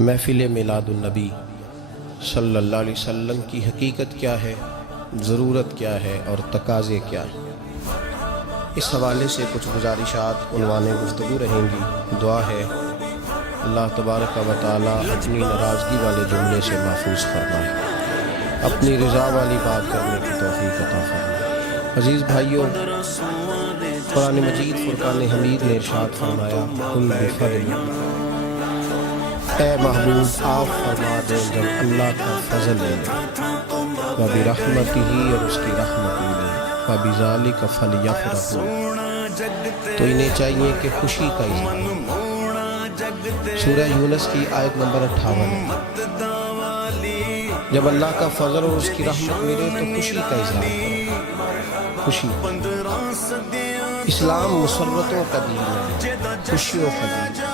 محفل میلادالنبی صلی اللہ علیہ وسلم کی حقیقت کیا ہے، ضرورت کیا ہے اور تقاضے کیا ہیں، اس حوالے سے کچھ گزارشات عنوان گفتگو رہیں گی۔ دعا ہے اللہ تبارک و تعالی اپنی ناراضگی والے جملے سے محفوظ فرمائے، اپنی رضا والی بات کرنے کی توفیق عطا فرمائے۔ عزیز بھائیوں، قرآن مجید فرقان حمید نے ارشاد فرمایا، قل بفضل، اے محبوب آپ فرما دیں جب اللہ کا فضل ہے، وبرحمتہ اور اس کی رحمت ملے، وبذالک فلیفرحوا، تو انہیں چاہیے کہ خوشی کا اظہار۔ سورہ یونس کی آیت نمبر 58، جب اللہ کا فضل اور اس کی رحمت ملے تو خوشی کا اظہار کرو۔ خوشی، اسلام مسرتوں کا دین ہے، خوشیوں کا دین ہے۔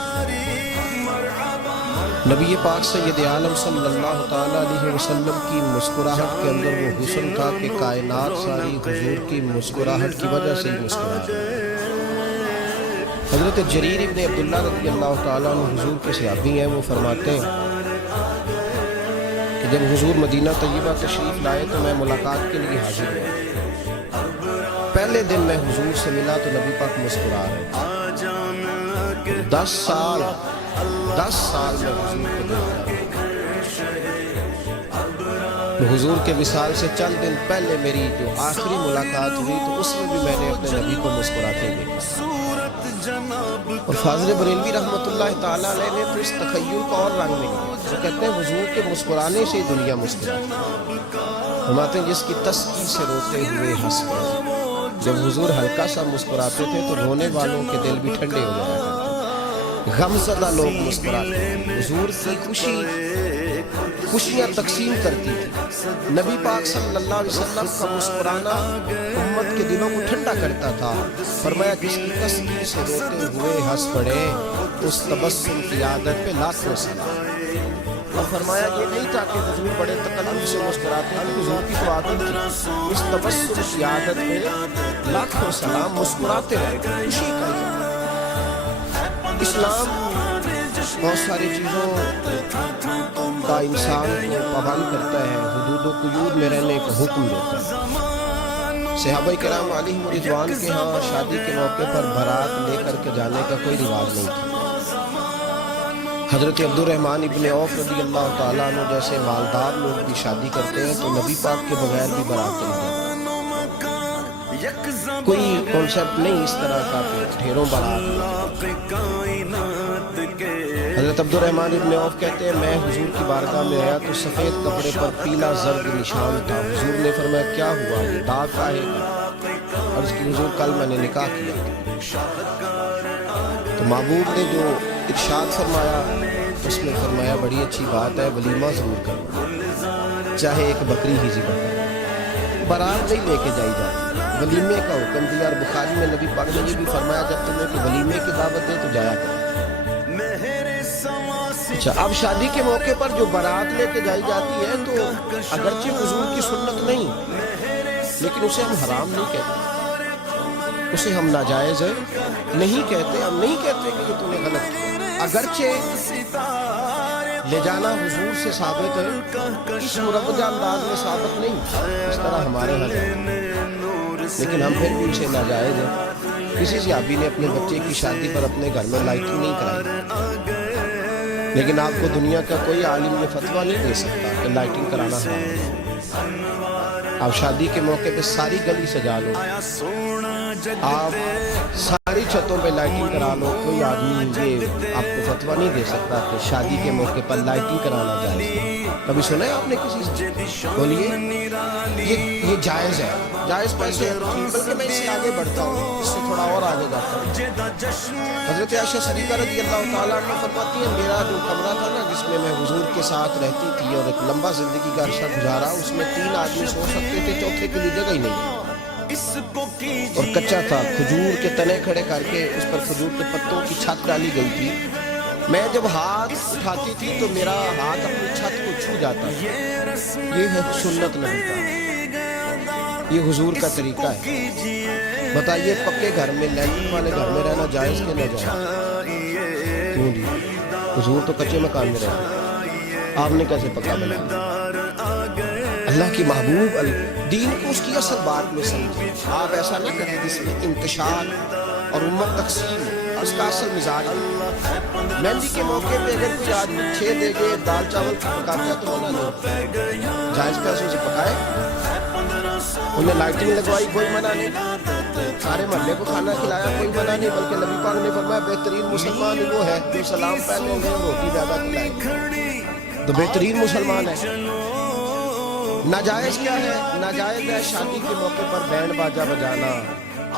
نبی پاک سید عالم صلی اللہ تعالیٰ علیہ وسلم کی مسکراہٹ کے اندر وہ حسن تھا کہ کائنات ساری حضور کی مسکراہٹ کی وجہ سے ہی مسکرا رہی۔ حضرت جریر ابن عبداللہ رضی اللہ تعالیٰ عنہ حضور کے صحابی ہیں، وہ فرماتے ہیں کہ جب حضور مدینہ طیبہ تشریف لائے تو میں ملاقات کے لیے حاضر ہوا۔ پہلے دن میں حضور سے ملا تو نبی پاک مسکرا رہے تھے۔ 10 سال میں حضور کو دیکھتا ہوں۔ حضور کے وصال سے چند دن پہلے میری جو آخری ملاقات ہوئی تو اس میں بھی میں نے اپنے نبی کو مسکراتے دیکھا۔ اور فاضل بریلوی رحمۃ اللہ تعالیٰ علیہ نے تو اس تخیل کو اور رنگ میں لیا۔ وہ کہتے ہیں حضور کے مسکرانے سے دنیا مسکراتی۔ فرماتے ہیں جس کی تسکی سے روتے ہوئے ہنس پڑے۔ جب حضور ہلکا سا مسکراتے تھے تو رونے والوں کے دل بھی ٹھنڈے ہو جایا کرتے، غم زدہ لوگ مسکراتے ہیں۔ حضور کی خوشیاں تقسیم کرتی تھی۔ نبی پاک صلی اللہ علیہ وسلم کا مسکرانا امت کے دلوں کو ٹھنڈا کرتا تھا۔ فرمایا جس کی تسکی سے روتے ہوئے ہنس پڑے اس تبسم کی عادت پہ لاکھوں سلام۔ اور فرمایا یہ نہیں تھا کہ حضور بڑے تکلف سے مسکراتے ہیں، حضور کی تو عادت تھی اس تبسم کی عادت پہ لاکھوں سلام، مسکراتے رہے، خوشی کا اظہار۔ اسلام بہت ساری چیزوں کا انسان کو پابند کرتا ہے، حدود و قیود میں رہنے کا حکم دیتا ہے۔ صحابہ کرام علیہم رضوان کے ہاں شادی کے موقع پر بارات لے کر کے جانے کا کوئی رواج نہیں تھا۔ حضرت عبد الرحمن ابن عوف رضی اللہ تعالیٰ عنہ جیسے مالدار لوگ بھی شادی کرتے ہیں تو نبی پاک کے بغیر بھی بارات چلی جاتی۔ کوئی کانسیپٹ نہیں اس طرح کا کہ ڈھیروں بارات۔ حضرت عبد الرحمن ابن عوف کہتے ہیں میں حضور کی بارگاہ میں آیا تو سفید کپڑے پر پیلا زرد نشان تھا۔ حضور نے فرمایا کیا ہوا، یہ داغ کاہے کا؟ عرض کی حضور کل میں نے نکاح کیا۔ تو محبوب نے جو ارشاد فرمایا اس میں فرمایا بڑی اچھی بات ہے، ولیمہ ضرور کرنا، چاہے ایک بکری ہی ذبح کرنا، بارات نہیں لے کے جائی جاتی، ولیمے کا حکم دیا۔ اور بخاری میں نبی پاک نے یہ بھی فرمایا جب تمہیں کہ ولیمے کی دعوت دے تو جایا کرو۔ اچھا، اب شادی کے موقع پر جو بارات لے کے جائی جاتی ہے تو اگرچہ حضور کی سنت نہیں لیکن اسے ہم حرام نہیں کہتے، اسے ہم ناجائز نہیں کہتے، ہم نہیں کہتے کہ یہ تم نے غلط کیا۔ اگرچہ لے جانا حضور سے ثابت ہے، اس مربع انداز میں ثابت نہیں اس طرح ہمارے ہاں، لیکن ہم پھر بھی اسے ناجائز ہے۔ کسی صحابی نے اپنے بچے کی شادی پر اپنے گھر میں لائٹنگ نہیں کرائی، لیکن آپ کو دنیا کا کوئی عالم یہ فتویٰ نہیں دے سکتا کہ لائٹنگ کرانا حرام ہے۔ آپ شادی کے موقع پہ ساری گلی سجا لو، آپ ساری چھتوں پہ لائٹنگ کرا لو، کوئی آدمی یہ آپ کو فتویٰ نہیں دے سکتا کہ شادی کے موقع پر لائٹنگ کرانا جائز ہے۔ کبھی سنا ہے آپ نے کسی سے؟ بولیے یہ جائز ہے، جائز پیسے، بلکہ میں اس سے آگے بڑھتا ہوں، اس سے تھوڑا اور آگے جاتا ہوں۔ حضرت عائشہ صدیقہ رضی اللہ تعالیٰ عنہ فرماتی ہیں میرا جو کمرہ تھا نا جس میں میں حضور کے ساتھ رہتی تھی اور ایک لمبا زندگی کا عرصہ گزارا، اس میں 3 آدمی سو سکتے تھے، چوتھے کے لیے جگہ ہی نہیں اور کچا تھا۔ کھجور کے تنے کھڑے کر کے اس پر کھجور کے پتوں کی چھت ڈالی گئی تھی۔ میں جب ہاتھ اٹھاتی تھی تو میرا ہاتھ اپنی چھت کو چھو جاتا تھا۔ یہ ہے سنت نبی کا، یہ حضور کا طریقہ ہے۔ بتائیے پکے گھر میں، لینٹر والے گھر میں رہنا جائز کہ نہ جائز؟ کیوں جی؟ حضور تو کچے مکان میں رہتے، آپ نے کیسے پکا بنایا؟ اللہ کی محبوب دین کو اس کی اصل بات میں سمجھے. آپ ایسا نہ کریں جس میں انتشار اور امت تقسیم اس کا اصل مزاج ہے. مہندی کے موقع پہ اگر کوئی آدمی 6 دے گے دال چاول پکاتا ہے تو منع نہیں، جائز پیسوں سے پکائے. انہیں لائٹنگ لگوائی کوئی منع نہیں، سارے محلے کو کھانا کھلایا کوئی منع نہیں، بلکہ نبی پاک نے فرمایا بہترین مسلمان وہ ہے جو سلام پہنے گئے روٹی زیادہ کھلائے، تو بہترین مسلمان ہے. ناجائز کیا ہے؟ ناجائز ہے شادی کے موقع پر بینڈ باجا بجانا،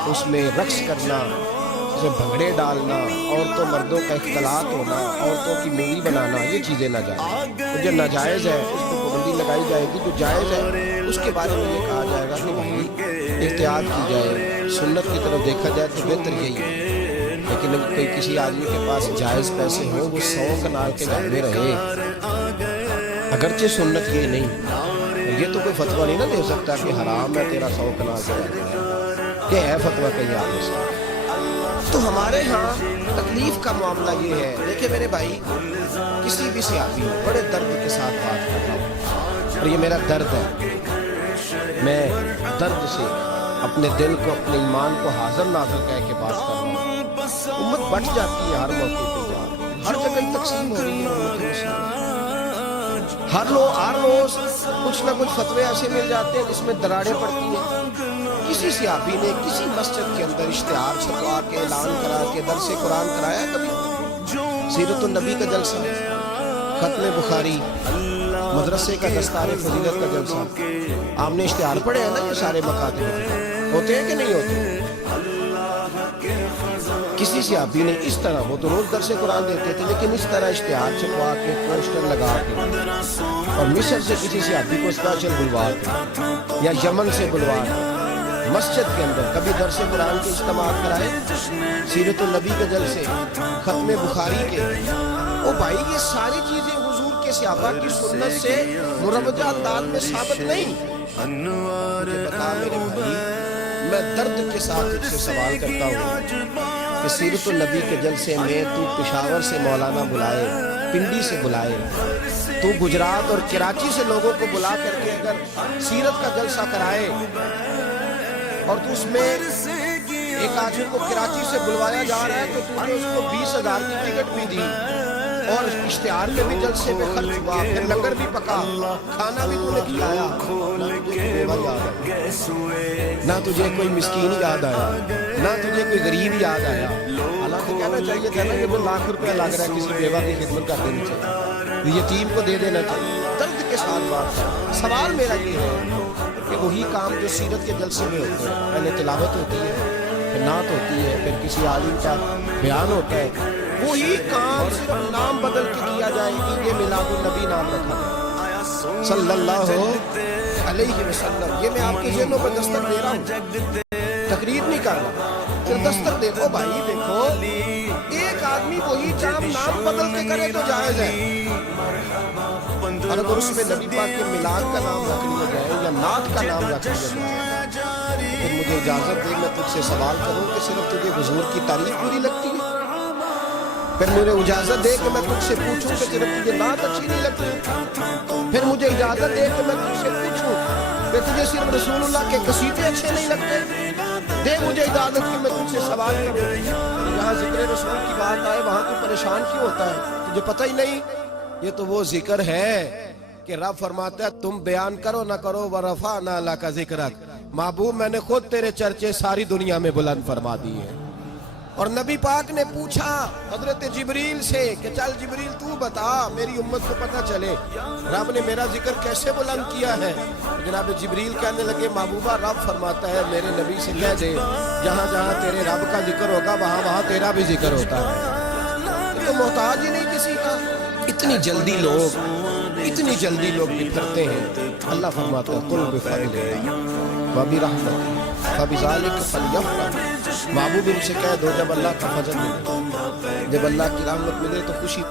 اس میں رقص کرنا، اس میں بھنگڑے ڈالنا، عورتوں مردوں کا اختلاط ہونا، عورتوں کی مووی بنانا، یہ چیزیں ناجائز. تو جو ناجائز ہے اس کو پابندی لگائی جائے گی. جو جائز ہے اس کے بارے میں یہ کہا جائے گا کہ بھائی احتیاط کی جائے، سنت کی طرف دیکھا جائے تو بہتر یہی ہے. لیکن اگر کوئی کسی آدمی کے پاس جائز پیسے ہوں وہ 100 کنال کے گھر میں رہے، اگرچہ سنت یہ نہیں، یہ تو کوئی فتویٰ نہیں نہ دے سکتا کہ حرام ہے تیرا 100 کنال کے گھر میں، کہ ہے فتویٰ کہیں آگے سے. تو ہمارے ہاں تکلیف کا معاملہ یہ ہے. دیکھیں میرے بھائی، کسی بھی صحابی بڑے درد کے ساتھ بات کر رہا ہوں، اور یہ میرا درد ہے. میں درد سے اپنے دل کو، اپنے ایمان کو حاضر ناظر کہہ کے بات کر رہا ہوں. امت بٹ جاتی ہے ہر موقع پہ، ہر جگہ تقسیم ہو رہی ہے امت مسلم. ہر روز کچھ نہ کچھ فتوے ایسے مل جاتے ہیں جس میں دراڑیں پڑتی ہیں. کسی صحابی نے کسی مسجد کے اندر اشتہار چھپوا کے اعلان کرا کے درس قرآن کرایا کبھی؟ سیرت النبی کا جلسہ، ختم بخاری، مدرسے کا دستار فضیلت کا جلسہ، آپ نے اشتہار پڑھے ہیں نا؟ یہ سارے مکاتب ہوتے ہیں کہ نہیں ہوتے؟ کسی صحابی نے اس طرح، وہ تو روز درس قرآن دیتے تھے، لیکن اس طرح اشتہار چھپوا کے پوسٹر لگا کے، اور مصر سے کسی صحابی کو اسپیشل بلوا کے یا یمن سے بلوا کے مسجد کے اندر کبھی درس قرآن کے اجتماع کرائے، سیرت النبی کے جلسے، ختم بخاری کے. او بھائی یہ ساری چیزیں حضور کے صحابہ کی سنت سے مروجہ انداز میں ثابت نہیں. مجھے بتا میرے بھائی، میں درد کے ساتھ تجھ سے سوال کرتا ہوں کہ سیرت النبی کے جلسے میں تو پشاور سے مولانا بلائے، پنڈی سے بلائے، تو گجرات اور کراچی سے لوگوں کو بلا کر کے اگر سیرت کا جلسہ کرائے، اور تو اس میں ایک آدمی کو کراچی سے بلوایا جا رہا ہے تو تو نے اس کو 20,000 کی ٹکٹ بھی دی، اور اشتہار میں بھی جلسے میں خرچ ہوا، پھر لنگر بھی پکا، کھانا بھی تو نے کھلایا، نہ تجھے کوئی مسکین یاد آیا، نہ تجھے کوئی غریب یاد آیا. حالانکہ کہنا چاہیے تھا نا کہ وہ ₹1,00,000 لگ رہا ہے کسی بیوہ کی خدمت کر دینی چاہیے، یتیم کو دے دینا چاہیے. درد کے ساتھ بات ہے. سوال میرا یہ ہے کہ وہی کام جو سیرت کے جلسے میں ہوتے ہیں، پہلے تلاوت ہوتی ہے، پھر نعت ہوتی ہے، پھر کسی عالم کا بیان ہوتا ہے، وہی کام صرف نام بدل کے کیا جائے کہ یہ میلاد النبی نام رکھا ہے صلی اللہ علیہ وسلم. یہ میں آپ کے ذہنوں پر دستک دے رہا ہوں، تقریر نہیں کر رہا، صرف دستک دیکھو بھائی. دیکھو ایک آدمی وہی کام نام بدل کے کرے تو جائز ہے، اور اگر اس میں نبی پاک کے میلاد کا نام رکھ لیا جائے یا نعت کا نام رکھ لیا جائے، پھر مجھے اجازت دے میں تجھ سے سوال کروں کہ صرف تجھے حضور کی تعریف پوری لگتی ہے؟ پھر مجھے اجازت دے کہ میں تجھ سے پوچھوں کہ صرف تجھے نعت اچھی نہیں لگتی؟ پھر مجھے اجازت دے کہ میں تجھ سے پوچھوں کہ تجھے صرف رسول اللہ کے قصیدے اچھے نہیں لگتے؟ دے مجھے اجازت کہ میں تجھ سے سوال کروں، جہاں ذکر رسول کی بات آئے وہاں تو پریشان کیوں ہوتا ہے؟ تجھے پتہ ہی نہیں یہ تو وہ ذکر ہے کہ رب فرماتا ہے تم بیان کرو نہ کرو وَرَفَعْنَا لَكَ ذِكْرَكَ، محبوب میں نے خود تیرے چرچے ساری دنیا میں بلند فرما دیے. اور نبی پاک نے پوچھا حضرت جبریل سے کہ چل جبریل تو بتا میری امت کو پتہ چلے رب نے میرا ذکر کیسے بلند کیا ہے. جناب جبریل کہنے لگے محبوبہ رب فرماتا ہے میرے نبی سے کہہ دے جہاں جہاں تیرے رب کا ذکر ہوگا وہاں وہاں تیرا بھی ذکر ہوتا ہے. تو محتاج ہی نہیں کسی کا. اتنی جلدی لوگ بکھرتے ہیں. اللہ فرماتا ہے قل بفضلہ وبرحمتہ فبذلک فلیفرحوا. محبوب ان سے کہہ دو جب اللہ کا فضل ملے، جب اللہ کی رحمت ملے تو خوشی